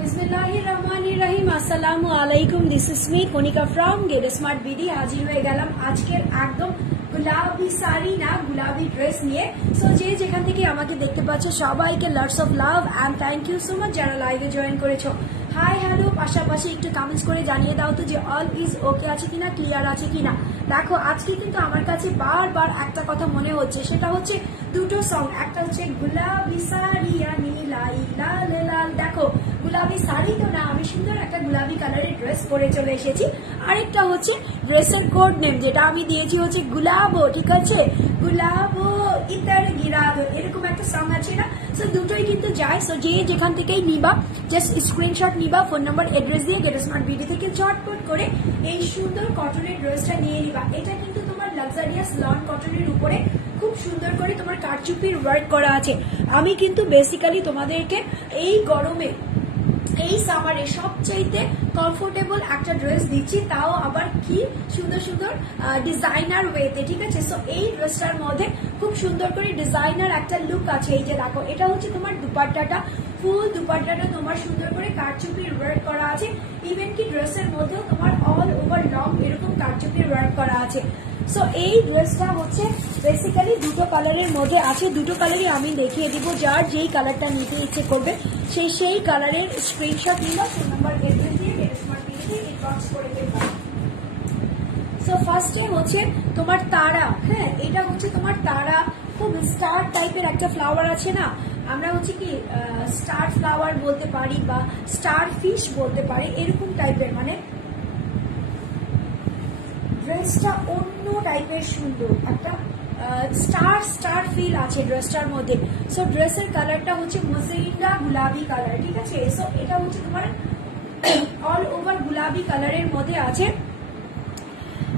बिस्मिल्लाहिर्रहमानिर्रहीम अस्सलामु आलैकुम this is me Kanika from Get Smart BD हाजिर হয়ে গেলাম আজকের একদম গুলাবি শাড়ি না গুলাবি ড্রেস নিয়ে সো যে যেখান থেকে আমাকে দেখতে পাচ্ছ সবাইকে lots of love and thank you so much যারা লাইভে জয়েন করেছো হাই হ্যালো পাশাপাশি একটু কমেন্টস করে জানিয়ে দাও তো যে অল ইজ ওকে আছে কিনা ক্লিয়ার আছে কিনা দেখো আজকে কিন্তু আমার কাছে বারবার একটা কথা মনে হচ্ছে সেটা হচ্ছে দুটো সং একটা হচ্ছে গুলাবি শাড়ি আর নীলাই লাল লাল দেখো গুলাবি শাড়ি তো না আমি সুন্দর একটা গুলাবি কালারের ড্রেস পরে চলে এসেছি আরেকটা হচ্ছে ড্রেসের কোড নেম যেটা আমি দিয়েছি হচ্ছে গুলাবো ঠিক আছে গুলাবো ইতার গিরাদো এরকম একটা সং আছে না সো দুটোই কিন্তু যায় সো যে যেখান থেকেই নিবা জাস্ট স্ক্রিনশট নিবা ফোন নাম্বার অ্যাড্রেস দিয়ে গেট স্মার্ট বিডি থেকে চটপট করে এই সুন্দর কটনের ড্রেসটা নিয়ে নিবা এটা কিন্তু তোমার লাক্সারিয়াস লন কটনের উপরে খুব সুন্দর করে তোমার কারচুপির ওয়ার্ক করা আছে আমি কিন্তু বেসিক্যালি তোমাদেরকে এই গরমে এই সামারে সবচাইতে কমফোর্টেবল একটা ড্রেস দিচ্ছি তাও আবার কি সুন্দর সুন্দর ডিজাইনার ওয়েতে ঠিক আছে সো এই ড্রেসটার মধ্যে খুব সুন্দর করে ডিজাইনার একটা লুক আছে এই যে দেখো এটা হচ্ছে তোমার দুপাট্টাটা ফুল দুপাট্টাটা তোমার সুন্দর করে কারচুপির ওয়ার্ক করা আছে ইভেন কি ড্রেসের মধ্যেও তোমার অল ওভার লং এরকম কারচুপির ওয়ার্ক করা আছে সো এই ড্রেসটা হচ্ছে বেসিক্যালি দুটো কালারের মধ্যে আছে দুটো কালারই আমি দেখিয়ে দিব যার যেই কালারটা নিতে ইচ্ছে করবে সেই কালারের স্ক্রিনশট নিবা ফোন নাম্বার অ্যাড্রেস দিয়ে স্মার্ট বিডিতে ইনবক্স করে দেবা সো ফার্স্টে হচ্ছে তোমার তারা হ্যাঁ এটা হচ্ছে তোমার তারা খুব স্টার টাইপের একটা ফ্লাওয়ার আছে না আমরা হচ্ছে কি স্টার ফ্লাওয়ার বলতে পারি বা স্টার ফিশ বলতে পারি এরকম টাইপের মানে ড্রেসটা অন্য টাইপের সুন্দর একটা স্টার ফিল আছে ড্রেসটার মধ্যে সো ড্রেসের কালারটা হচ্ছে মজেন্ডা গুলাবি কালার ঠিক আছে সো এটা হচ্ছে তোমার অল ওভার গুলাবি কালারের মধ্যে আছে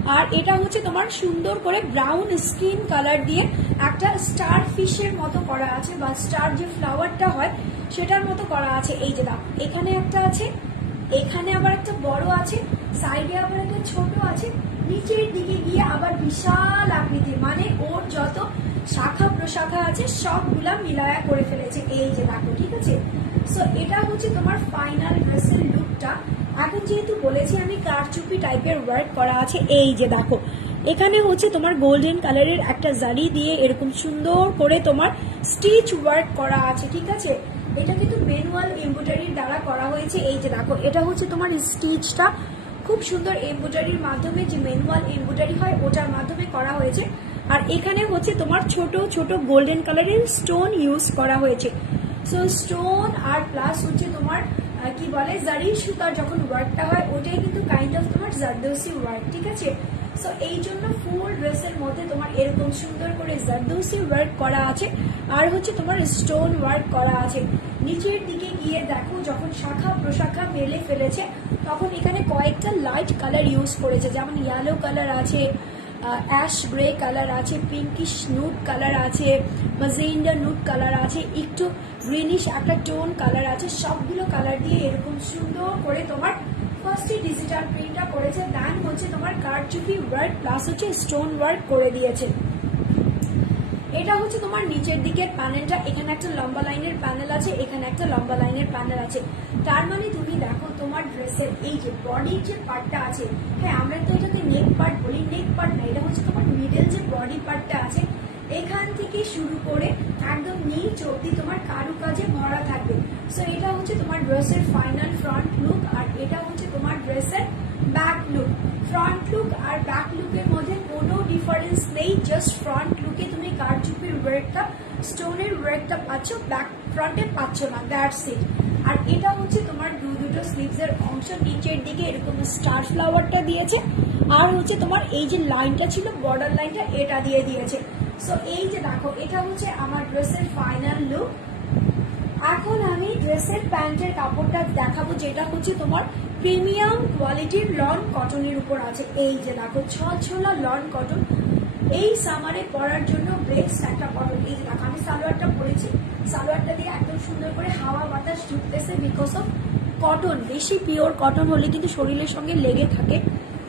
আর এটা হচ্ছে তোমার সুন্দর করে ব্রাউন স্কিন কালার দিয়ে একটা স্টার ফিশের মতো করা আছে বা স্টার যে ফ্লাওয়ারটা হয় সেটার মতো করা আছে এই যে দেখো এখানে একটা আছে এখানে আবার একটা বড় আছে সাইডে আবার একটা ছোট আছে নিচের দিকে গিয়ে আবার বিশাল আকৃতি মানে ওর যত শাখা প্রশাখা আছে সবগুলা মিলায়া করে ফেলেছে এই যে দেখো ঠিক আছে সো এটা হচ্ছে তোমার ফাইনাল ড্রেসের লুকটা এখন যেহেতু বলেছি আমি কারচুপি টাইপের ওয়ার্ক করা আছে এই যে দেখো এখানে হচ্ছে তোমার গোল্ডেন কালারের একটা জারি দিয়ে এরকম সুন্দর করে তোমার স্টিচ ওয়ার্ক করা আছে ঠিক আছে এটা কিন্তু ম্যানুয়াল এমব্রয়ডারির দ্বারা করা হয়েছে এই যে দেখো এটা হচ্ছে তোমার স্টিচটা খুব সুন্দর এমব্রয়ডারির মাধ্যমে যে ম্যানুয়াল এমব্রয়ডারি হয় ওটার মাধ্যমে করা হয়েছে আর এখানে হচ্ছে তোমার ছোট ছোট গোল্ডেন কালারের স্টোন ইউজ করা হয়েছে সো স্টোন আর প্লাস হচ্ছে তোমার কি বলে জারি সুতার যখন ওয়ার্কটা হয় ওটাই কিন্তু কাইন্ড অফ তোমার জারদৌসি ওয়ার্ক ঠিক আছে সো এই জন্য ফুল ড্রেসের মধ্যে তোমার এরকম সুন্দর করে জারদৌসি ওয়ার্ক করা আছে আর হচ্ছে তোমার স্টোন ওয়ার্ক করা আছে নিচের দিকে গিয়ে দেখো যখন শাখা প্রশাখা মেলে ফেলেছে তখন এখানে কয়েকটা লাইট কালার ইউজ করেছে যেমন ইয়েলো কালার আছে অ্যাশ গ্রে কালার আছে পিঙ্কিশ নুড কালার আছে ম্যাজেন্ডা নুড কালার আছে একটু গ্রিনিশ একটা টোন কালার আছে সবগুলো কালার দিয়ে এরকম সুন্দর করে তোমার ফার্স্টে ডিজিটাল প্রিন্টটা করেছে দেন হচ্ছে তোমার কারচুপি ওয়ার্ক প্লাস হচ্ছে স্টোন ওয়ার্ক করে দিয়েছে এটা হচ্ছে তোমার নিচের দিকের প্যানেলটা এখানে একটা লম্বা লাইনের প্যানেল আছে এখানে একটা লম্বা লাইনের প্যানেল আছে তার মানে তুমি দেখো তোমার ড্রেসের এই যে বডির যে পার্টটা আছে হ্যাঁ আমরা তো এটাতে নেক পার্ট বলি নেক পার্ট না এটা হচ্ছে তোমার মিডল যে বডি পার্টটা আছে এখান থেকে শুরু করে একদম নিচ অব্দি তোমার কারুকাজে ভরা থাকবে সো এটা হচ্ছে তোমার ড্রেসের ফাইনাল ফ্রন্ট লুক আর এটা হচ্ছে তোমার ড্রেসের ব্যাক লুক ফ্রন্ট লুক আর ব্যাক লুকের মধ্যে কোনো ডিফারেন্স নেই জাস্ট ফ্রন্ট লুকে তুমি কারচুপির ওয়ার্কটা স্টোনের ওয়ার্কটা পাচ্ছ ব্যাক ফ্রন্টে পাচ্ছ না দ্যাটস ইট আর এটা হচ্ছে তোমার দুটো স্লিভসের অংশ নিচের দিকে এরকম স্টার ফ্লাওয়ারটা দিয়েছে আর হচ্ছে তোমার এই যে লাইনটা ছিল বর্ডার লাইনটা এটা দিয়ে দিয়েছে সো এই যে দেখো এটা হচ্ছে আমার ড্রেসের ফাইনাল লুক এখন আমি ড্রেসের প্যান্টের কাপড়টা দেখাবো যেটা হচ্ছে তোমার প্রিমিয়াম কোয়ালিটির লন কটনের উপর আছে এই যে দেখো ছলা লন কটন এই সামারে পরার জন্য বেস্ট একটা কটন এই যে দেখো আমি সালোয়ারটা পরেছি সালোয়ারটা দিয়ে একদম সুন্দর করে হাওয়া বাতাস ঢুকতেছে বিকজ অফ কটন বেশি পিওর কটন হলে কিন্তু শরীরের সঙ্গে লেগে থাকে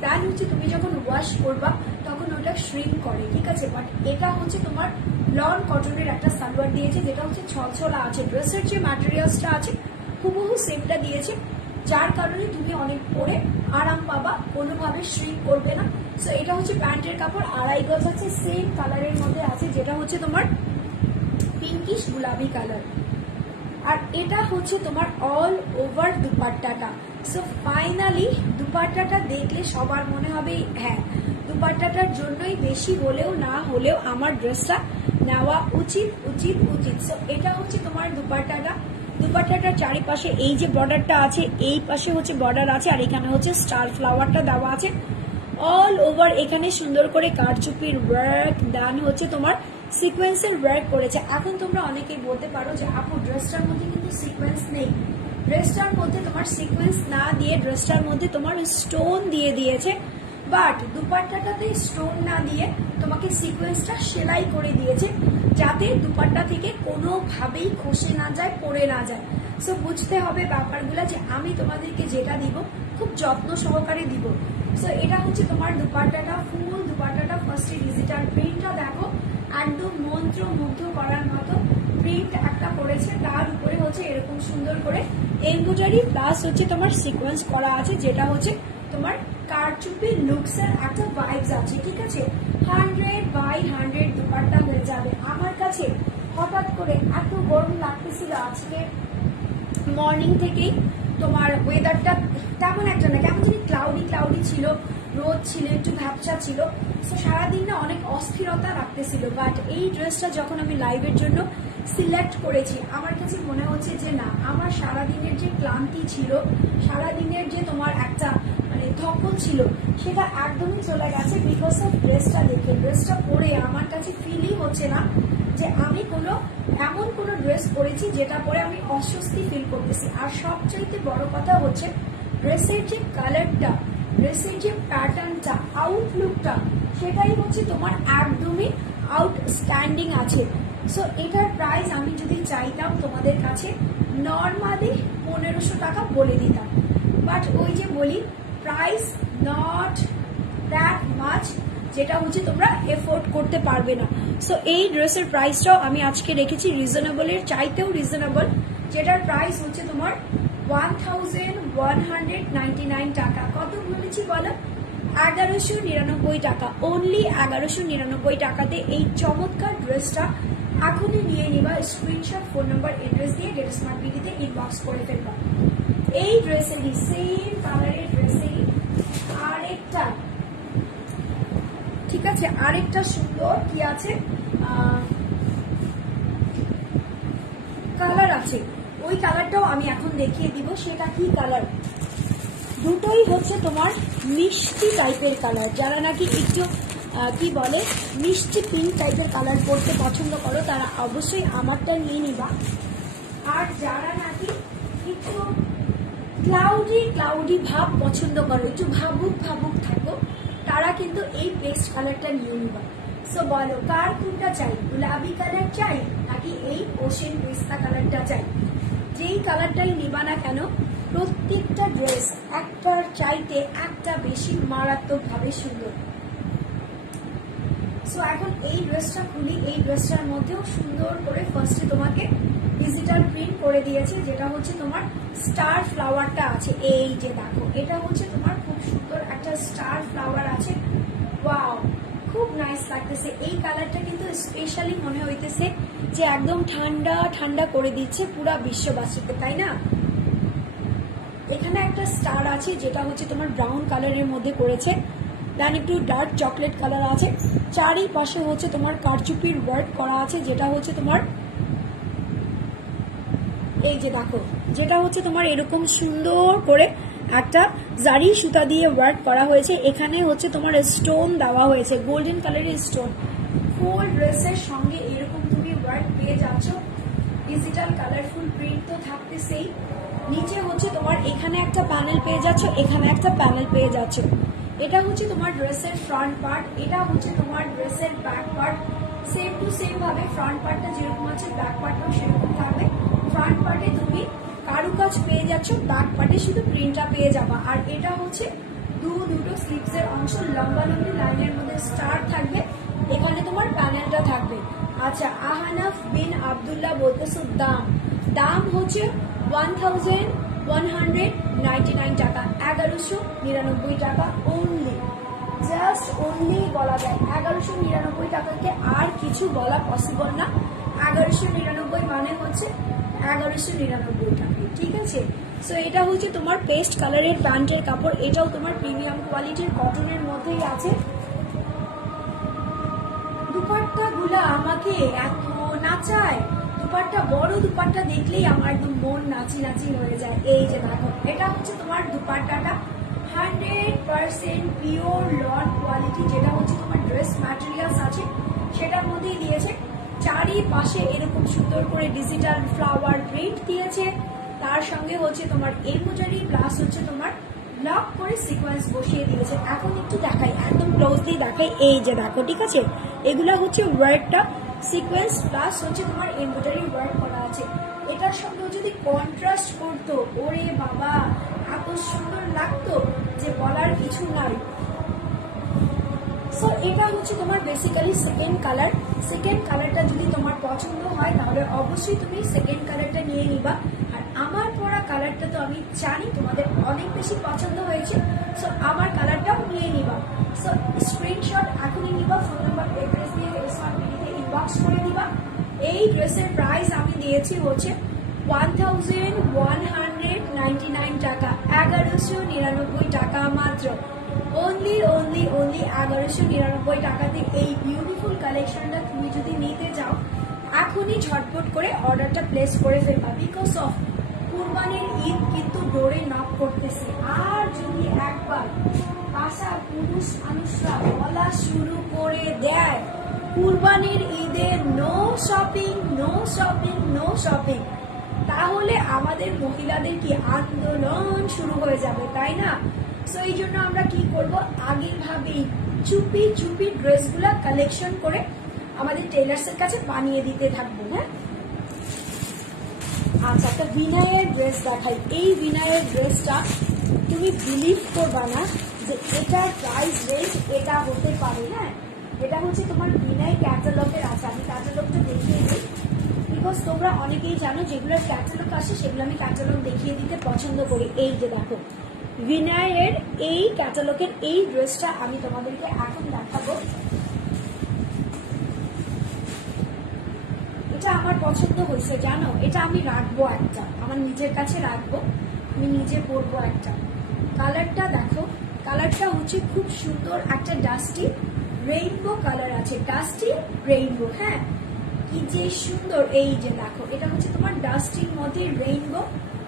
দেন হচ্ছে তুমি যখন ওয়াশ করবা তখন ওটা শ্রিঙ্ক করে ঠিক আছে বাট এটা হচ্ছে তোমার লন কটনের একটা সালোয়ার দিয়েছে যেটা হচ্ছে ছলা আছে ড্রেসের যে ম্যাটেরিয়ালসটা আছে হুবহু সেমটা দিয়েছে, যার কারণে তুমি অনেক পরে আরাম পাবা, কোনোভাবে শ্রিঙ্ক করবে না। সো এটা হচ্ছে প্যান্টের কাপড়, 2.5 গজ আছে, সেম কালারের মধ্যে আছে, যেটা হচ্ছে তোমার পিঙ্কিশ গুলাবি কালার। আর এটা হচ্ছে তোমার অল ওভার দুপাট্টাটা। সো ফাইনালি দুপাট্টাটা দেখলে সবার মনে হবে হ্যাঁ দুপাট্টাটার জন্যই বেশি হলেও না হলেও আমার ড্রেসটা নেওয়া উচিত উচিত উচিত। সো এটা হচ্ছে তোমার দুপাট্টাটা। দুপাট্টাটার চারিপাশে এই যে বর্ডারটা আছে, এই পাশে হচ্ছে বর্ডার আছে, আর এখানে হচ্ছে স্টার ফ্লাওয়ারটা দেওয়া আছে অল ওভার। এখানে সুন্দর করে কারচুপির ওয়ার্ক ডান হচ্ছে তোমার সিকোয়েন্সের ওয়ার্ক করেছে। এখন তোমরা অনেকেই বলতে পারো যে আপু ড্রেসটার মধ্যে কিন্তু সিকোয়েন্স নেই। ড্রেসটার মধ্যে তোমার সিকোয়েন্স না দিয়ে ড্রেসটার মধ্যে তোমার স্টোন দিয়ে দিয়েছে, বাট দুপাট্টাটাতে স্টোন না দিয়ে তোমাকে সিকোয়েন্সটা সেলাই করে দিয়েছে, যাতে দুপাট্টা থেকে কোনোভাবেই খসে না যায়, পড়ে না যায়। সো বুঝতে হবে ব্যাপারগুলো যে আমি তোমাদেরকে যেটা দিব খুব যত্ন সহকারে দিব। সো এটা হচ্ছে তোমার দুপাট্টাটা, ফুল দুপাট্টাটা। ফার্স্টে ডিজিটাল প্রিন্টটা দেখো, একদম মন্ত্রমুগ্ধ করার মতো প্রিন্ট একটা করেছে, তার উপরে হচ্ছে এরকম সুন্দর করে এমব্রয়ডারি প্লাস হচ্ছে তোমার সিকোয়েন্স করা আছে, যেটা হচ্ছে তোমার কারচুপি লুকসের একটা ভাইবস আছে। ঠিক আছে, 100/100 দুপাট্টা হয়ে যাবে। আমার কাছে হঠাৎ করে এত গরম লাগতেছিল আজকে মর্নিং থেকেই, তোমার ওয়েদারটা তেমন একটা না, কেমন জানি ক্লাউডি ক্লাউডি ছিল, রোদ ছিল, একটু ভ্যাপসা ছিল। তো সারাদিন না অনেক অস্থিরতা রাখতেছিল, বাট এই ড্রেসটা যখন আমি লাইভের জন্য সিলেক্ট করেছি আমার কাছে মনে হচ্ছে যে না, আমার সারাদিনের যে ক্লান্তি ছিল, সারাদিনের যে তোমার একটা মানে ধকল ছিল, সেটা একদমই চলে গেছে বিকজ অফ ড্রেসটা দেখে। ড্রেসটা পরে আমার কাছে ফিলই হচ্ছে না যে আমি এমন কোনো ড্রেস পরেছি যেটা পরে আমি অস্বস্তি ফিল করতেছি। আর সবচাইতে বড় কথা হচ্ছে ড্রেসের যে কালারটা, ড্রেসের যে প্যাটার্নটা, আউটলুকটা, সেটাই হচ্ছে তোমার একদমই আউটস্ট্যান্ডিং আছে। সো এটার প্রাইস আমি যদি চাইতাম তোমাদের কাছে নর্মালি 1500 টাকা বলে দিতাম, বাট ওই যে বলি প্রাইস নট দ্যাট মাচ, যেটা হচ্ছে তোমরা এফোর্ড করতে পারবে না। সো এই ড্রেসের প্রাইসটাও আমি আজকে রেখেছি রিজনেবলের চাইতেও রিজনেবল, যেটার প্রাইস হচ্ছে তোমার 1199 টাকা। কত বলেছি বলো? 1199 টাকা, অনলি 1199 টাকাতে এই চমৎকার ড্রেসটা এখনই নিয়ে নিবা। স্ক্রিনশট, ফোন নাম্বার, এড্রেস দিয়ে ডেটা স্মার্ট বিডিতে ইনবক্স করে ফেলবা। এই ড্রেসেরই সেম কালারের ড্রেসেরই আরেকটা, ঠিক আছে, আরেকটা সুন্দর কি আছে কালার আছে, ওই কালারটাও আমি এখন দেখিয়ে দিব। সেটা কি কালার? দুটোই হচ্ছে তোমার মিষ্টি টাইপের কালার। যারা নাকি একটু কি বলে মিষ্টি পিঙ্ক টাইপের কালার পরতে পছন্দ করো তারা অবশ্যই আমারটা নিয়ে নিবা। আর যারা নাকি একটু ক্লাউডি ক্লাউডি ভাব পছন্দ করো, একটু ভাবুক ভাবুক থাকো, তারা কিন্তু এই পেস্ট কালারটা নিয়ে নিবা। সো বলো কার কোনটা চাই? গোলাপি কালার চাই নাকি এই ওশেন পেস্তা কালারটা চাই? যেই কালারটাই নিবা না কেন, প্রত্যেকটা ড্রেস একটার চাইতে একটা বেশি মারাত্মকভাবে সুন্দর। সো এখন এই ড্রেসটা খুলি, এই ড্রেসটার মধ্যেও সুন্দর করে ফার্স্টে তোমাকে ডিজিটাল প্রিন্ট করে দিয়েছে, যেটা হচ্ছে তোমার স্টার ফ্লাওয়ারটা আছে। এই যে দেখো, এটা হচ্ছে তোমার খুব সুন্দর একটা স্টার ফ্লাওয়ার আছে। ওয়াও, খুব নাইস লাগতেছে। এই কালারটা কিন্তু স্পেশালি মনে হইতেছে যে একদম ঠান্ডা ঠান্ডা করে দিচ্ছে পুরা বিশ্ববাসীকে, তাই না? এখানে একটা স্টার আছে যেটা হচ্ছে তোমার ব্রাউন কালারের মধ্যে করেছে, দেন একটু ডার্ক চকলেট কালার আছে, চারিপাশে হচ্ছে তোমার কারচুপির ওয়ার্ক করা আছে, যেটা হচ্ছে তোমার এই যে দেখো, যেটা হচ্ছে তোমার এরকম সুন্দর করে একটা জারি সুতা দিয়ে ওয়ার্ক করা হয়েছে। এখানে হচ্ছে তোমার স্টোন দেওয়া হয়েছে, গোল্ডেন কালারের স্টোন। ফুল ড্রেসের সঙ্গে এরকম তুমি ওয়ার্ক পেয়ে যাচ্ছ। ডিজিটাল কালারফুল প্রিন্ট তো থাকতেছেই, নিচে হচ্ছে তোমার এখানে একটা প্যানেল পেয়ে যাচ্ছ, এখানে একটা প্যানেল পেয়ে যাচ্ছ। এটা হচ্ছে তোমার ড্রেসের ফ্রন্ট পার্ট, এটা হচ্ছে তোমার ড্রেসের back part. Same to same ভাবে ফ্রন্ট পার্টটা যেরকম আছে ব্যাক পার্টটাও সেরকম থাকবে। ফ্রন্ট পার্টে তুমি কারুকাজ পেয়ে যাচ্ছ, ব্যাক পার্টে শুধু প্রিন্টটা পেয়ে যাবা। আর এটা হচ্ছে দুটো স্লিভসের অংশ, লম্বা লম্বি লাইনের মধ্যে স্টার থাকবে, এখানে তোমার প্যানেলটা থাকবে। আচ্ছা, আহানাফ বিন আব্দুল্লাহ বলতেছো দাম, দাম হচ্ছে 1199 টাকা, 1199 টাকা অনলি, জাস্ট অনলি বলা যায়। 1199 টাকাকে আর কিছু বলা পসিবল না। 1199 মানে হচ্ছে 1199 টাকা, ঠিক আছে। সো এটা হচ্ছে তোমার পেস্ট কালারের প্যান্টের কাপড়, এটাও তোমার প্রিমিয়াম কোয়ালিটির কটনের মধ্যেই আছে। দুপাট্টা গুলা আমাকে এত নাচায়, দুপাট্টা বড় দুপাট্টা দেখলেই আমার একদম মন নাচি নাচি হয়ে যায়। এই যে দেখো, এটা হচ্ছে তোমার দুপাট্টাটা 100% পিওর লন কোয়ালিটি, যেটা হচ্ছে তোমার ড্রেস ম্যাটেরিয়ালস আছে সেটার মধ্যেই দিয়েছে। চারিপাশে এরকম সুন্দর করে ডিজিটাল ফ্লাওয়ার প্রিন্ট দিয়েছে, তার সঙ্গে হচ্ছে তোমার এমব্রয়ডারি প্লাস হচ্ছে তোমার ব্লক করে সিকোয়েন্স বসিয়ে দিয়েছে। এখন একটু দেখাই, একদম ক্লোজলি দেখাই। এই যে দেখো, ঠিক আছে, এগুলা হচ্ছে ওয়ার্কটা সিকোয়েন্স প্লাস হচ্ছে তোমার এমব্রয়ডারি ওয়ার্ক করা আছে। এটার সঙ্গে যদি কন্ট্রাস্ট করতো, ওরে বাবা এত সুন্দর লাগতো যে বলার কিছু নাই। সো এটা হচ্ছে তোমার বেসিক্যালি সেকেন্ড কালার। সেকেন্ড কালারটা যদি তোমার পছন্দ হয় তাহলে অবশ্যই তুমি সেকেন্ড কালারটা নিয়ে নিবা। আর আমার পরা কালারটা তো আমি জানি তোমাদের অনেক বেশি পছন্দ হয়েছে, সো আমার কালারটাও নিয়ে নিবা। সো স্ক্রিনশট এখনই নিবা, ফোন নাম্বার অ্যাড্রেস দিয়ে স্মার্টমিনিতে ইনবক্স করে দিবা। এই ড্রেসের প্রাইস আমি দিয়েছি হচ্ছে 1199 টাকা, 1199 টাকা মাত্র। অনলি 1199 টাকাতে এই বিউটিফুল কালেকশনটা তুমি যদি নিতে যাও, এখনই ঝটপট করে অর্ডারটা প্লেস করে ফেলবা। বিকজ অফ কুরবানির ঈদ কিন্তু ডোরে নক করতেছে। আর যদি একবার আশা পুরুষ মানুষরা বলা শুরু করে দেয় কুরবানির ঈদে no shopping, no shopping, no shopping, তাহলে আমাদের মহিলাদের কি আন্দোলন শুরু হয়ে যাবে, তাই না? সো এই জন্য আমরা কি করব, আগের ভাবেই চুপি চুপি ড্রেসগুলা কালেকশন করে আমাদের টেলার্সের কাছে বানিয়ে দিতে থাকবো। হ্যাঁ, আচ্ছা, একটা বিনায়ের ড্রেস দেখাই। এই বিনায়ের ড্রেসটা তুমি বিলিভ করবা না যে এটার প্রাইস রেঞ্জ এটা হতে পারে। হ্যাঁ, এটা হচ্ছে তোমার বিনায় ক্যাটালগের আছে। আমি ক্যাটালগটা দেখিয়ে দিই, বিকজ তোমরা অনেকেই জানো যেগুলোর ক্যাটালগ আসে সেগুলো আমি ক্যাটালগ দেখিয়ে দিতে পছন্দ করি। এই যে দেখো, বিনায়ের এই ক্যাটালগের এই ড্রেসটা আমি তোমাদেরকে এখন দেখাবো। এটা আমার পছন্দ হয়েছে, জানো, এটা আমি রাখবো, একটা আমার নিজের কাছে রাখবো, আমি নিজে পরবো একটা। কালারটা দেখো, কালারটা হচ্ছে খুব সুন্দর একটা ডাস্টি রেইনবো কালার আছে, ডাস্টি রেইনবো। হ্যাঁ, কি যে সুন্দর। এই যে দেখো, এটা হচ্ছে তোমার ডাস্টির মধ্যে রেইনবো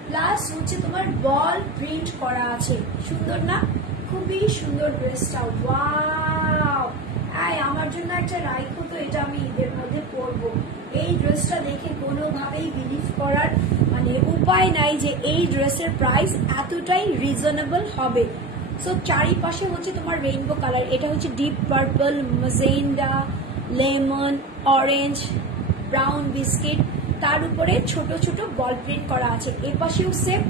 প্লাস হচ্ছে তোমার বল প্রিন্ট করা আছে। সুন্দর না? খুবই সুন্দর ড্রেসটা। ওয়াও, আমার জন্য একটা রাইখো তো, এটা আমি ঈদের মধ্যে পরবো। এই ড্রেসটা দেখে কোনোভাবেই বিলিভ করার মানে উপায় নাই যে এই ড্রেসের প্রাইস এতটাই রিজনেবল হবে। সো চারিপাশে হচ্ছে তোমার রেইনবো কালার, এটা হচ্ছে deep purple, magenta, lemon, orange, brown biscuit, তার উপরে ছোট ছোট বল প্রিন্ট করা আছে। এ পাশেও সেম,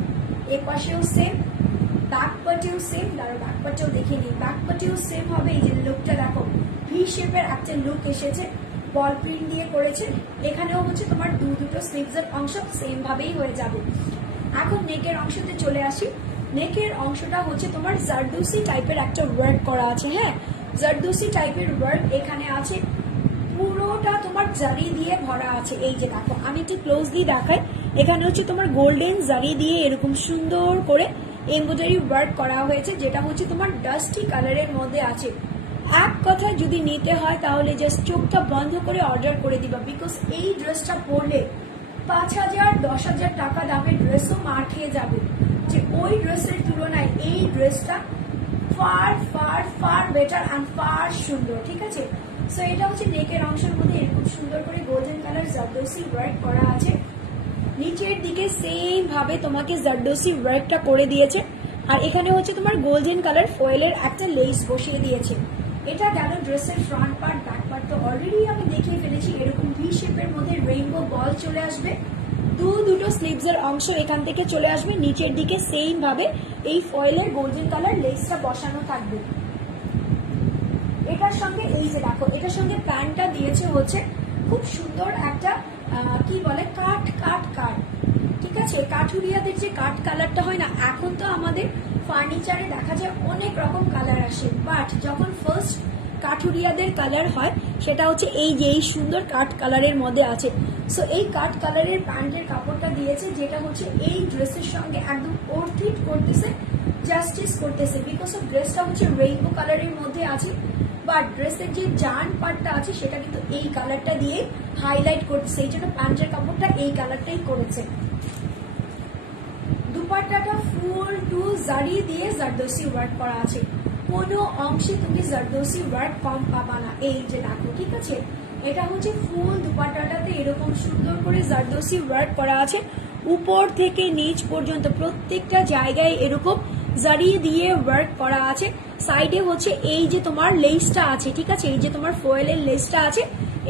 এ পাশেও সেম, ব্যাক পার্টেও সেম। দাঁড়ো, ব্যাক পার্টেও দেখে নিই, ব্যাক পার্টেও সেম হবে। এই যে লুকটা দেখো, ভি শেপের একটা লুক এসেছে, বল প্রিন্ট দিয়ে করেছে। এখানেও হচ্ছে তোমার দুটো স্লিভসের অংশ সেম ভাবেই হয়ে যাবে। এখন নেকের অংশতে চলে আসি। নেকের অংশটা হচ্ছে তোমার জারদোসি টাইপের একটা ওয়ার্ক করা আছে। হ্যাঁ, জারদোসি টাইপের ওয়ার্ক এখানে আছে, পুরোটা তোমার জারি দিয়ে ভরা আছে। এই যে দেখো, আমি একটু ক্লোজলি দেখাই। এখানে হচ্ছে তোমার গোল্ডেন জারি দিয়ে এরকম সুন্দর করে এমব্রয়ডারি ওয়ার্ক করা হয়েছে, যেটা হচ্ছে তোমার ডাস্টি কালারের মধ্যে আছে। এক কথায় যদি নিতে হয় তাহলে জাস্ট চোখটা বন্ধ করে অর্ডার করে দিবা, বিকজ এই ড্রেসটা পরলে 5,000 10,000 টাকা দামের ড্রেসও মার খেয়ে যাবে। যে ওই ড্রেসের তুলনায় এই ড্রেসটা far far far better and far সুন্দর, ঠিক আছে। সো এটা হচ্ছে নেকের অংশের মধ্যে এরকম সুন্দর করে গোল্ডেন কালার জারদোসি ওয়ার্ক করা আছে। নিচের দিকে সেম ভাবে তোমাকে জারদোসি ওয়ার্কটা করে দিয়েছে, আর এখানে হচ্ছে তোমার গোল্ডেন কালার ফয়েলের একটা লেস বসিয়ে দিয়েছে। এটা গেল ড্রেসের ফ্রন্ট পার্ট। ব্যাক পার্ট তো অলরেডি আমি দেখিয়ে ফেলেছি, এরকম ভি শেপের মধ্যে রেইনবো বল চলে আসবে, দুটো স্লিভসের অংশ এখান থেকে চলে আসবে। নিচের দিকে সেম ভাবে এই ফয়েলের গোল্ডেন কালার লেসটা বসানো থাকবে। এটার সঙ্গে এই যে দেখো, এটার সঙ্গে প্যান্টটা দিয়েছে হচ্ছে খুব সুন্দর একটা কি বলে কাট কাট কাট ঠিক আছে। কাঠুরিয়াদের যে কাঠ কালারটা হয় না, এখন তো আমাদের ফার্নিচারে দেখা যায় অনেক রকম কালার আসে, বাট যখন ফার্স্ট কাঠুরিয়াদের কালার হয় সেটা হচ্ছে এই যে এই সুন্দর কাঠ কালারের মধ্যে আছে। সো এই কাঠ কালারের প্যান্টের কাপড়টা দিয়েছে, যেটা হচ্ছে এই ড্রেসের সঙ্গে একদম অর্থিট করতেছে, জাস্টিস করতেছে, বিকজ অফ ড্রেসটা হচ্ছে রেইনবো কালারের মধ্যে আছে, বাট ড্রেসের যে জান পার্টটা আছে সেটা কিন্তু এই কালারটা দিয়ে হাইলাইট করতেছে, এই জন্য প্যান্টের কাপড়টা এই কালারটাই করেছে। দুপাট্টাটা ফুল টু জারি দিয়ে জারদোসি ওয়ার্ক করা আছে, কোনো অংশে তুমি জারদোসি ওয়ার্ক কম পাবা না। এই যে দেখো, ঠিক আছে, এটা হচ্ছে ফুল দুপাট্টাটাতে এরকম সুন্দর করে জারদোসি ওয়ার্ক করা আছে, উপর থেকে নিচ পর্যন্ত প্রত্যেকটা জায়গায় এরকম জারি দিয়ে ওয়ার্ক করা আছে। সাইডে হচ্ছে এই যে তোমার লেসটা আছে, ঠিক আছে, এই যে তোমার ফয়েলের লেসটা আছে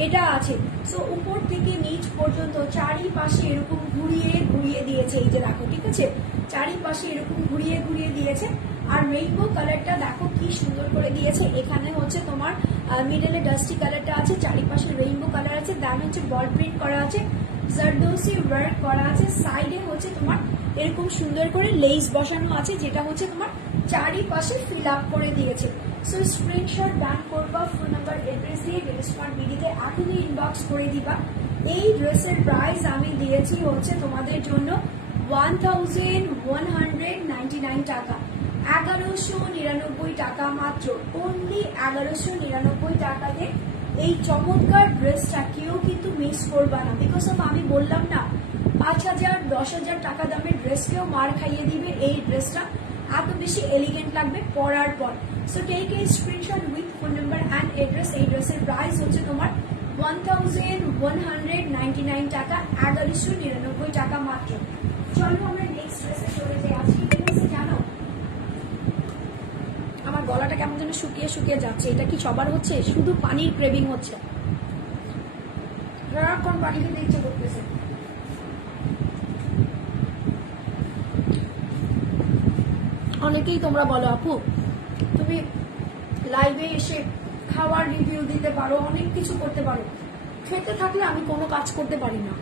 এটা আছে। সো উপর থেকে নিচ পর্যন্ত চারিপাশে এরকম ঘুরিয়ে ঘুরিয়ে দিয়েছে, এই যে দেখো, ঠিক আছে, চারিপাশে এরকম ঘুরিয়ে ঘুরিয়ে দিয়েছে। আর রেইনবো কালারটা দেখো কি সুন্দর করে দিয়েছে, এখানে হচ্ছে তোমার মিডলে ডাস্টি কালারটা আছে, চারিপাশে রেইনবো কালার আছে, দেন হচ্ছে বল প্রিন্ট করা আছে, জারদোসি ওয়ার্ক করা আছে, সাইডে হচ্ছে তোমার এরকম সুন্দর করে লেস বসানো আছে, যেটা হচ্ছে তোমার চারিপাশে ফিল আপ করে দিয়েছে। সো স্ক্রিনশট ডান করবা, ফোন নাম্বার অ্যাড্রেস দিয়ে স্মার্ট বিডিতে এখনই ইনবক্স করে দিবা। এই ড্রেসের প্রাইস আমি দিয়েছি হচ্ছে তোমাদের জন্য 1199 টাকা, 1199 টাকা মাত্র, অনলি 1199 টাকাতে এই চমৎকার ড্রেসটা কেউ কিন্তু মিস করবা না, বিকজ অফ আমি বললাম না 5,000 10,000 টাকা দামের ড্রেসকেও মার খাইয়ে দিবে এই ড্রেসটা, এত বেশি এলিগেন্ট লাগবে পরার পর। So take a screenshot with phone number and address. এই ড্রেসের প্রাইস হচ্ছে তোমার 1199 টাকা, 1199 টাকা মাত্র। চলো আমরা নেক্সট ড্রেসে চলে যাই। আজকে কি হয়েছে জানো, আমার গলাটা কেমন যেন শুকিয়ে শুকিয়ে যাচ্ছে, এটা কি সবার হচ্ছে? শুধু পানির ক্রেভিং হচ্ছে, সারাক্ষণ পানি খেতে ইচ্ছে করতেছে। অনেকেই তোমরা বলো আপু তুমি লাইভে এসে খাওয়ার রিভিউ দিতে পারো, অনেক কিছু করতে পারো, খেতে থাকলে আমি কোনো কাজ করতে পারি না।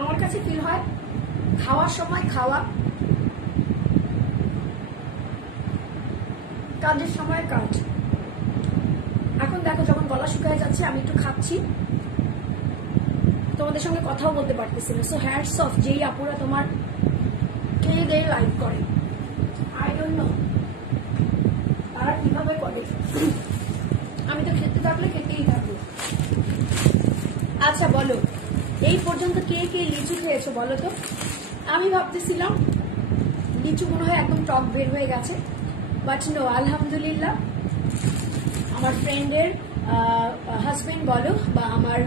আমার কাছে ফিল হয় খাওয়ার সময় খাওয়া, কাজের সময় কাজ। এখন দেখো যখন গলা শুকিয়ে যাচ্ছে আমি একটু খাচ্ছি, তোমাদের সঙ্গে কথাও বলতে পারতেছি না। সো হ্যাটস অফ যেই আপুরা তোমার খেয়ে দিয়ে লাইভ করে, আই ডোন্ট নো তারা কিভাবে করে, আমি তো খেতে থাকলে খেতেই থাকবো। আচ্ছা বলো, এই পর্যন্ত কে কে লিচু খেয়েছো বলো তো? আমি ভাবতেছিলাম লিচু মনে হয় একদম টক বের হয়ে গেছে, বাট নো, আলহামদুলিল্লাহ আমার ফ্রেন্ডের হাজবেন্ড বলো বা আমার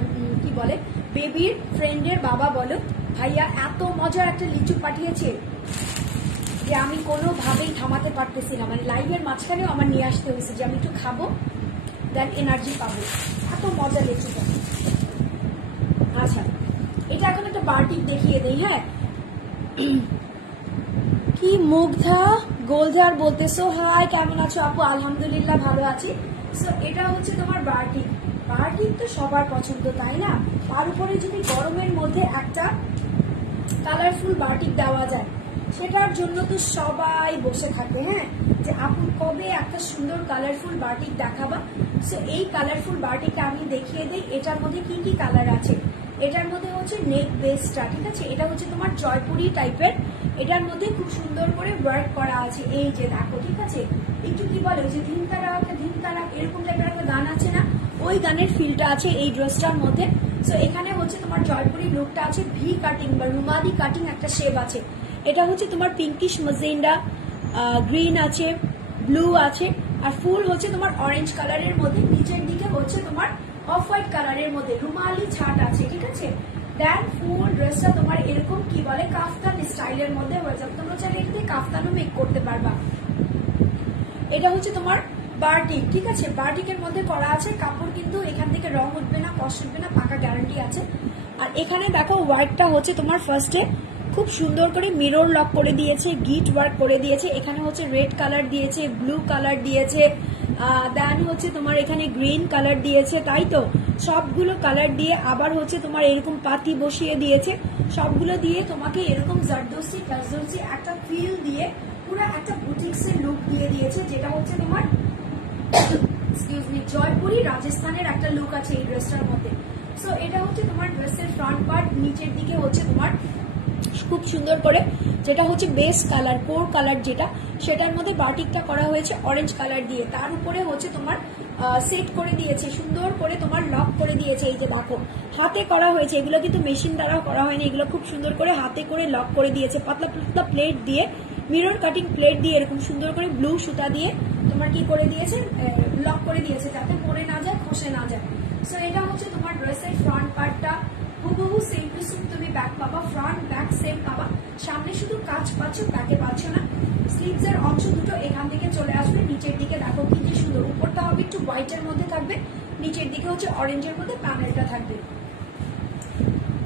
কি বলে বেবির ফ্রেন্ডের বাবা বলো, ভাইয়া এত মজার একটা লিচু পাঠিয়েছে যে আমি কোনোভাবেই থামাতে পারতেছি না, মানে লাইভের মাঝখানেও আমার নিয়ে আসতে হয়েছে যে আমি একটু খাবো, দেন এনার্জি পাবো, এত মজা লিচুটা। আচ্ছা এটা এখন একটা বাটিক দেখিয়ে দেই। হ্যাঁ, কি মুগ্ধা গোলঝার বলতেছো, হাই কেমন আছো আপু? আলহামদুলিল্লাহ ভালো আছি। সো এটা হচ্ছে তোমার বাটিক, বাটিক তো সবার পছন্দ তাই না? তার উপরে যদি গরমের মধ্যে একটা কালারফুল বাটিক দেওয়া যায় সেটার জন্য তো সবাই বসে থাকে, হ্যাঁ, যে আপু কবে একটা সুন্দর কালারফুল বাটিক দেখাবা। সো এই কালারফুল বাটিকটা আমি দেখিয়ে দিই, এটার মধ্যে কি কি কালার আছে। এটার মধ্যে হচ্ছে নেক বেসটা, ঠিক আছে, এটা হচ্ছে তোমার জয়পুরি টাইপের, এটার মধ্যে খুব সুন্দর করে ওয়ার্ক করা আছে, এই যে দেখো, ঠিক আছে, একটু কি বলে যে ধিনতারা এরকম টাইপের একটা গান আছে না, ওই গানের ফিলটা আছে এই ড্রেসটার মধ্যে। সো এখানে হচ্ছে তোমার জয়পুরি লুকটা আছে, ভি কাটিং বা রুমালি কাটিং একটা শেপ আছে। এটা হচ্ছে তোমার পিঙ্কিশ মাজেন্ডা, গ্রিন আছে, ব্লু আছে, আর ফুল হচ্ছে তোমার অরেঞ্জ কালারের মধ্যে, নিচের দিকে হচ্ছে তোমার অফ হোয়াইট কালারের মধ্যে রুমালি ছাট আছে, ঠিক আছে। দেন ফুল ড্রেসটা তোমার এরকম কি বলে কাফতান স্টাইলের মধ্যে হয়ে যাবে, তোমরা চাইলে এটাতে কাফতানও মেক করতে পারবা। এটা হচ্ছে তোমার বাটিক, ঠিক আছে, বাটিকের মধ্যে করা আছে, কাপড় কিন্তু এখান থেকে রং উঠবে না, কষ্ট উঠবে না, পাকা গ্যারান্টি আছে। আর এখানে দেখো হোয়াইটটা হচ্ছে তোমার ফার্স্টে খুব সুন্দর করে মিরর লক করে দিয়েছে, গিট ওয়ার্ক করে দিয়েছে, এখানে হচ্ছে রেড কালার দিয়েছে, ব্লু কালার দিয়েছে, দেন হচ্ছে তোমার এখানে গ্রিন কালার দিয়েছে, তাই তো। সবগুলো কালার দিয়ে আবার হচ্ছে তোমার এরকম পাতি বসিয়ে দিয়েছে, সবগুলো দিয়ে তোমাকে এরকম জারদোসি কাজদোসি একটা ফিল দিয়ে পুরো একটা বুটিক্সের লুক দিয়ে দিয়েছে, যেটা হচ্ছে তোমার এক্সকিউজ মি জয়পুরি রাজস্থানের একটা লুক আছে এই ড্রেসটার মধ্যে। সো এটা হচ্ছে তোমার ড্রেসের ফ্রন্ট পার্ট, নিচের দিকে হচ্ছে তোমার খুব সুন্দর করে যেটা হচ্ছে বেস কালার কোর কালার যেটা, সেটার মধ্যে বাটিকটা করা হয়েছে অরেঞ্জ কালার দিয়ে, তার উপরে হচ্ছে তোমার সেট করে দিয়েছে সুন্দর করে, তোমার লক করে দিয়েছে। এই যে দেখো হাতে করা হয়েছে, এগুলো কিন্তু মেশিন দ্বারাও করা হয়নি, এগুলো খুব সুন্দর করে হাতে করে লক করে দিয়েছে, পাতলা পাতলা প্লেট দিয়ে, মিরর কাটিং প্লেট দিয়ে এরকম সুন্দর করে ব্লু সুতা দিয়ে তোমার কি করে দিয়েছে, লক করে দিয়েছে যাতে পরে না যায়, খসে না যায়। সো এটা হচ্ছে তোমার ড্রেসের ফ্রন্ট পার্টটা, হুবহু সেম টু সেম তুমি ব্যাক পাবা, ফ্রন্ট ব্যাক সেম পাবা, সামনে শুধু কাজ পাচ্ছ, ব্যাকে পাচ্ছ না। স্লিভস এর অংশ দুটো এখান থেকে চলে আসবে, নিচের দিকে দেখো কি যে সুন্দর, উপরটা হবে একটু হোয়াইটের মধ্যে থাকবে, নিচের দিকে হচ্ছে অরেঞ্জের মধ্যে প্যানেলটা থাকবে।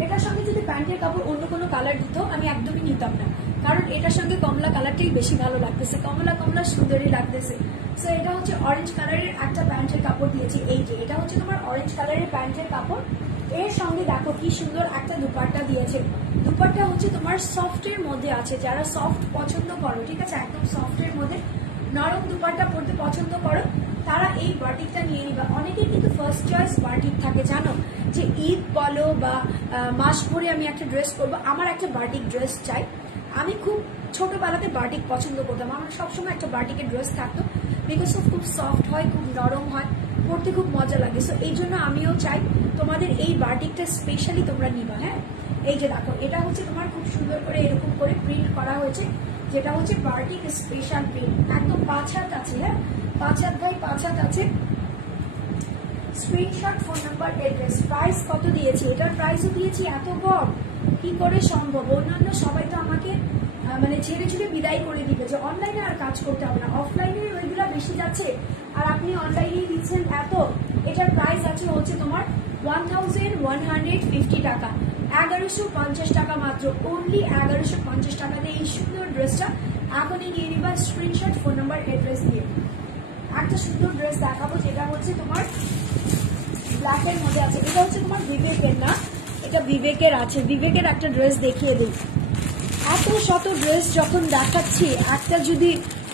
এটার সঙ্গে যদি প্যান্টের কাপড় অন্য কোনো কালার দিত আমি একদমই নিতাম না, কারণ এটার সঙ্গে কমলা কালারটাই বেশি ভালো লাগতেছে, কমলা কমলা সুন্দরই লাগতেছে। সো এটা হচ্ছে অরেঞ্জ কালারের একটা প্যান্টের কাপড় দিয়েছি, এই যে এটা হচ্ছে তোমার অরেঞ্জ কালারের প্যান্টের কাপড়, এর সঙ্গে দেখো কি সুন্দর একটা দুপাট্টা দিয়েছে। দুপাট্টা হচ্ছে তোমার সফটের মধ্যে আছে, যারা সফট পছন্দ করো, ঠিক আছে, একদম সফটের মধ্যে নরম দুপাট্টা পরতে পছন্দ করো, তারা এই বাটিকটা নিয়ে নিবা। অনেকে কিন্তু ফার্স্ট চয়েস বাটিক থাকে, জানো, যে ঈদ বলো বা মাস ভরে আমি একটা ড্রেস করবো, আমার একটা বাটিক ড্রেস চাই। আমি খুব ছোটবেলাতে বাটিক পছন্দ করতাম, আমার সবসময় একটা বাটিকের ড্রেস থাকতো, বিকজ অফ খুব সফট হয়, খুব নরম হয়, পড়তে খুব মজা লাগে। সো এই জন্য আমিও চাই তোমাদের এই বাটিকটা স্পেশালি তোমরা নিবা। হ্যাঁ, এই যে দেখো এটা হচ্ছে তোমার খুব সুন্দর করে এরকম করে প্রিন্ট করা হয়েছে, যেটা হচ্ছে বাটিক স্পেশাল প্রিন্ট, একদম 5 হাত আছে। হ্যাঁ, 5 হাত বাই 5 হাত আছে। Screenshot, phone number, address. Price কত দিয়েছি, এটার প্রাইসও দিয়েছি এত কম, কি করে সম্ভব? অন্যান্য সবাই তো আমাকে মানে ছেড়ে ছুড়ে বিদায় করে দিবে যে অনলাইনে আর কাজ করতে হবে না, অফলাইনে ওইগুলো বেশি যাচ্ছে, আর আপনি অনলাইনে দিচ্ছেন এত। এটার প্রাইস আছে হচ্ছে তোমার 1150 টাকা, 1150 টাকা মাত্র, অনলি 1150 টাকাতে এই সুন্দর ড্রেসটা এখনই নিয়ে নিবা। স্ক্রিনশট, ফোন নাম্বার, অ্যাড্রেস দিয়ে। একটা সুন্দর ড্রেস দেখাবো, যেটা হচ্ছে তোমার ব্ল্যাকের মধ্যে আছে, এটা হচ্ছে তোমার বিবেকের না, এটা বিবেকের আছে, বিবেকের একটা ড্রেস দেখিয়ে দিই। এত শত ড্রেস যখন দেখাচ্ছি, একটা যদি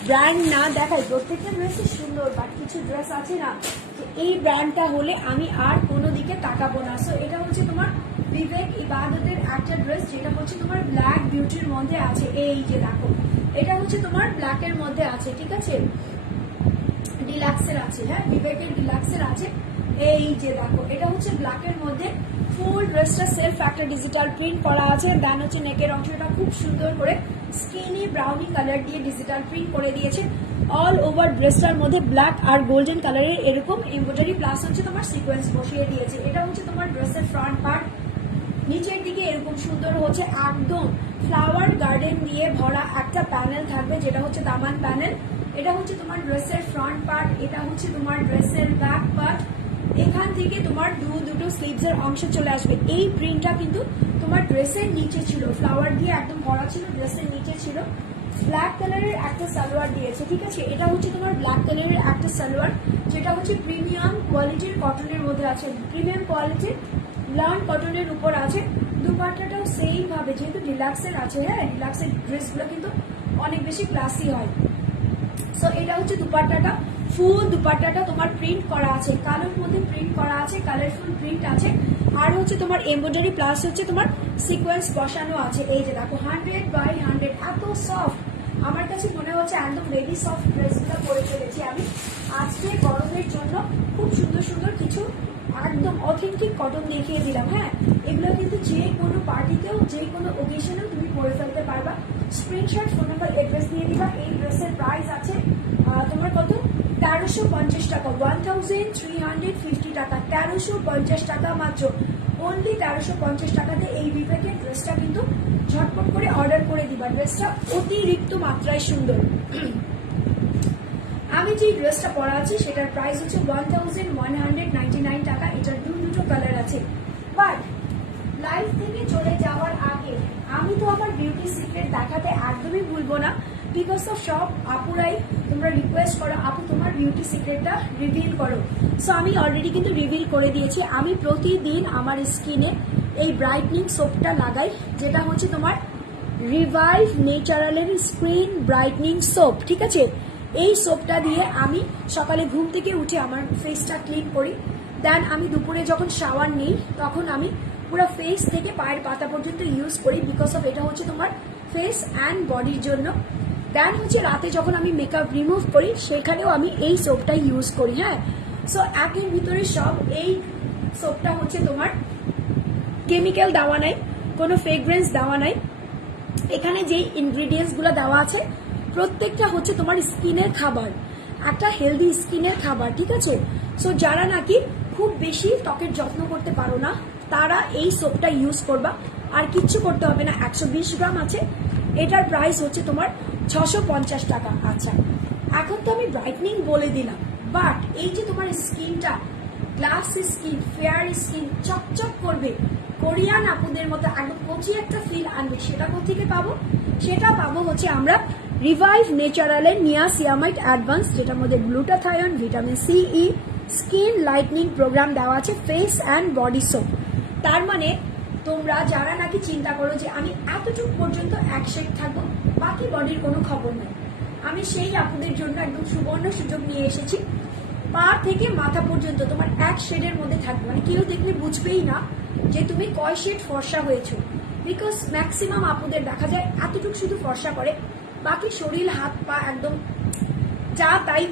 ব্র্যান্ড না দেখাই, প্রত্যেকটা ড্রেসই সুন্দর, বাট কিছু ড্রেস আছে না যে এই ব্র্যান্ডটা হলে আমি আর কোনো দিকে তাকাবো না। সো এটা হচ্ছে তোমার বিবেক ইবাদতের একটা ড্রেস, যেটা হচ্ছে তোমার ব্ল্যাক বিউটির মধ্যে আছে, এই যে দেখো এটা হচ্ছে তোমার ব্ল্যাকের মধ্যে আছে, ঠিক আছে, ডিলাক্সের আছে। হ্যাঁ, বিবেকের ডিলাক্সের আছে, এই যে দেখো এটা হচ্ছে ব্ল্যাকের মধ্যে, ফুল ড্রেসটা সেলফ একটা ডিজিটাল প্রিন্ট করা আছে, দেন হচ্ছে নেকের অংশটা খুব সুন্দর করে স্কিনি ব্রাউনি কালার দিয়ে ডিজিটাল প্রিন্ট করে দিয়েছে। অল ওভার ড্রেসটার মধ্যে ব্ল্যাক আর গোল্ডেন কালারের এরকম এমব্রয়ডারি প্লাস হচ্ছে তোমার সিকোয়েন্স বসিয়ে দিয়েছে। এটা হচ্ছে তোমার ড্রেসের ফ্রন্ট পার্ট, নিচের দিকে এরকম সুন্দর হচ্ছে একদম ফ্লাওয়ার গার্ডেন দিয়ে ভরা একটা প্যানেল থাকবে, যেটা হচ্ছে দামান প্যানেল। এটা হচ্ছে তোমার ড্রেসের ফ্রন্ট পার্ট, এটা হচ্ছে তোমার ড্রেসের ব্যাক পার্ট, এখান থেকে তোমার দুটো স্লিভস এর অংশ চলে আসবে। এই প্রিন্টটা কিন্তু তোমার ড্রেসের নিচে ছিল, ফ্লাওয়ার দিয়ে একদম ভরা ছিল, ড্রেসের নিচে ছিল। ব্ল্যাক কালারের একটা সালোয়ার দিয়েছে, ঠিক আছে, এটা হচ্ছে তোমার ব্ল্যাক কালারের একটা সালোয়ার, যেটা হচ্ছে প্রিমিয়াম কোয়ালিটির কটনের মধ্যে আছে, প্রিমিয়াম কোয়ালিটির লার্ন কটনের উপর আছে। দুপাট্টাটাও সেম ভাবে, যেহেতু ডিলাক্সের আছে, হ্যাঁ, ডিলাক্সের ড্রেসগুলো কিন্তু অনেক বেশি ক্লাসি হয়। সো এটা হচ্ছে দুপাট্টাটা, ফুল দুপাট্টাটা তোমার প্রিন্ট করা আছে, কালোর মধ্যে প্রিন্ট করা আছে, কালারফুল প্রিন্ট আছে, আর হচ্ছে তোমার এমব্রয়ডারি প্লাস হচ্ছে তোমার সিকোয়েন্স বসানো আছে। এই যে দেখো 100/100, এত সফট, আমার কাছে মনে হচ্ছে একদম রেডি সফট ড্রেসগুলো পরে ফেলেছি আমি আজকে গরমের জন্য। খুব সুন্দর সুন্দর কিছু একদম অথেন্টিক কটন দেখিয়ে দিলাম। হ্যাঁ, এগুলো কিন্তু যে কোনো পার্টিতেও যে কোনো ওকেশনেও তুমি পরে ফেলতে পারবা। স্ক্রিনশট, ফোন নাম্বার, অ্যাড্রেস দিয়ে দিবা। এই ড্রেসের প্রাইস আছে তোমার কত, 1350 টাকা, 1350 টাকা, 1350 টাকা মাত্র, অনলি 1350 টাকাতে এই বিবেকের ড্রেসটা কিন্তু ঝটপট করে অর্ডার করে দিবা। ড্রেসটা অতিরিক্ত মাত্রায় সুন্দর। আমি যে ড্রেসটা পরা আছি সেটার প্রাইস হচ্ছে 1199 টাকা, এটার দুটো কালার আছে। বাট লাইভ থেকে চলে যাওয়ার আগে আমি তো আমার বিউটি সিক্রেট দেখাতে একদমই ভুলবো না, বিকজ অফ সব আপুরাই তোমরা রিকোয়েস্ট করো আপু তোমার বিউটি সিক্রেটটা রিভিল করো। সো আমি অলরেডি কিন্তু রিভিল করে দিয়েছি। আমি প্রতিদিন আমার স্কিনে এই ব্রাইটনিং সোপটা লাগাই, যেটা হচ্ছে তোমার রিভাইভ ন্যাচারালের স্কিন ব্রাইটনিং সোপ, ঠিক আছে। এই সোপটা দিয়ে আমি সকালে ঘুম থেকে উঠে আমার ফেসটা ক্লিন করি, দেন আমি দুপুরে যখন শাওয়ার নিই তখন আমি পুরো ফেস থেকে পায়ের পাতা পর্যন্ত ইউজ করি, বিকজ অফ এটা হচ্ছে তোমার ফেস অ্যান্ড বডির জন্য। দেন হচ্ছে রাতে যখন আমি মেকআপ রিমুভ করি সেখানেও আমি এই সোপটা ইউজ করি। হ্যাঁ, সো একের ভিতরে সব। এই সোপটা হচ্ছে তোমার কেমিক্যাল দেওয়া নাই, কোনো ফ্রেগ্রেন্স দেওয়া নাই। এখানে যে ইনগ্রিডিয়েন্টসগুলো দেওয়া আছে প্রত্যেকটা হচ্ছে তোমার স্কিনের খাবার, একটা হেলদি স্কিনের খাবার, ঠিক আছে। সো যারা নাকি খুব বেশি ত্বকের যত্ন করতে পারো না তারা এই সোপটা ইউজ করবা, আর কিচ্ছু করতে হবে না। 120 গ্রাম আছে, এটার প্রাইস হচ্ছে তোমার 650 টাকা। আচ্ছা, এখন তো আমি ব্রাইটনিং বলে দিলাম, বাট এই যে তোমার স্কিনটা গ্লাস স্কিন, ফেয়ার স্কিন, চকচক করবে, কোরিয়ান আপুদের মতো একদম কচি একটা ফিল আনবে, সেটা কোথেকে পাবো? সেটা পাবো হচ্ছে আমরা রিভাইভ ন্যাচারালের নিয়াসিয়ামাইড অ্যাডভান্স, যেটার মধ্যে গ্লুটাথায়ন, ভিটামিন সি, ই, স্কিন লাইটনিং প্রোগ্রাম দেওয়া আছে, ফেস অ্যান্ড বডি সোপ। তার মানে তোমরা যারা নাকি চিন্তা করো যে আমি এতটুকু পর্যন্ত এক শেড থাকবো, বাকি বডির কোনো খবর নেই, আমি সেই আপুদের জন্য একদম সুবর্ণ সুযোগ নিয়ে এসেছি। পা থেকে মাথা পর্যন্ত তোমার এক শেডের মধ্যে থাকবে, মানে কেউ দেখলে বুঝবেই না যে তুমি কয় শেড ফর্সা হয়েছো, বিকজ ম্যাক্সিমাম আপুদের দেখা যায় এতটুকু শুধু ফর্সা করে, বাকি শরীর হাত পা একদম যা তাই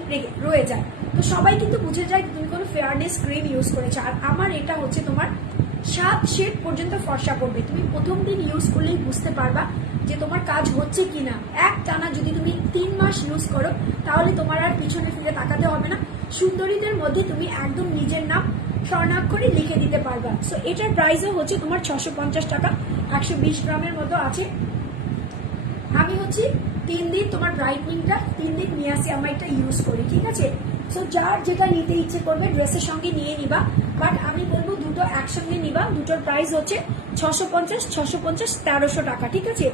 রয়ে যায়। তো সবাই কিন্তু বুঝে যায় তুমি কোনো ফেয়ারনেস ক্রিম ইউজ করেছো, আর আমার এটা হচ্ছে তোমার 7 শেড পর্যন্ত ফর্সা করবে। তুমি প্রথম দিন ইউজ করলেই বুঝতে পারবা যে তোমার কাজ হচ্ছে কিনা। এক টানা যদি তুমি 3 মাস ইউজ করো তাহলে তোমার আর পিছনে ফিরে তাকাতে হবে না, সুন্দরীদের মধ্যে তুমি একদম নিজের নাম স্বর্ণাক্ষরে লিখে দিতে পারবা। সো এটার প্রাইসও হচ্ছে তোমার 650 টাকা, 120 গ্রামের মতো আছে। আমি হচ্ছে 3 দিন তোমার ব্রাইটনিংটা, 3 দিন নিয়াসিয়ামাইডটা ইউজ করি, ঠিক আছে। সো যার যেটা নিতে ইচ্ছে করবে ড্রেসের সঙ্গে নিয়ে নিবা, বাট আমি বলবো দুটো একসঙ্গে নিবা। দুটোর প্রাইস হচ্ছে 650, 650, 1300 টাকা, ঠিক আছে।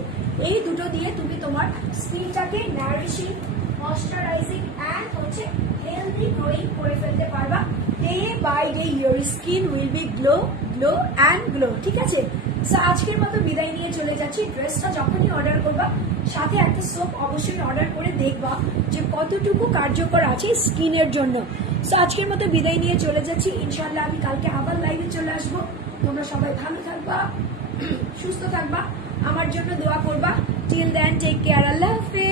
এই দুটো দিয়ে তুমি তোমার স্কিনটাকে নারিশিং, ময়শ্চারাইজিং অ্যান্ড হচ্ছে হেলদি গ্লোয়িং করে ফেলতে পারবা। Day by day your skin will be glow, glow and glow, ঠিক আছে। সো আজকের মতো বিদায় নিয়ে চলে যাচ্ছি। ড্রেসটা যখনই অর্ডার করবা সাথে একটা সোপ অবশ্যই অর্ডার করে দেখবা যে কতটুকু কার্যকর আছে স্কিনের জন্য। সো আজকের মতো বিদায় নিয়ে চলে যাচ্ছি, ইনশাআল্লাহ আমি কালকে আবার লাইভে চলে আসবো। তোমরা সবাই ভালো থাকবা, সুস্থ থাকবা, আমার জন্য দোয়া করবা। টিল দেন টেক কেয়ার, আল্লাহ হাফেজ।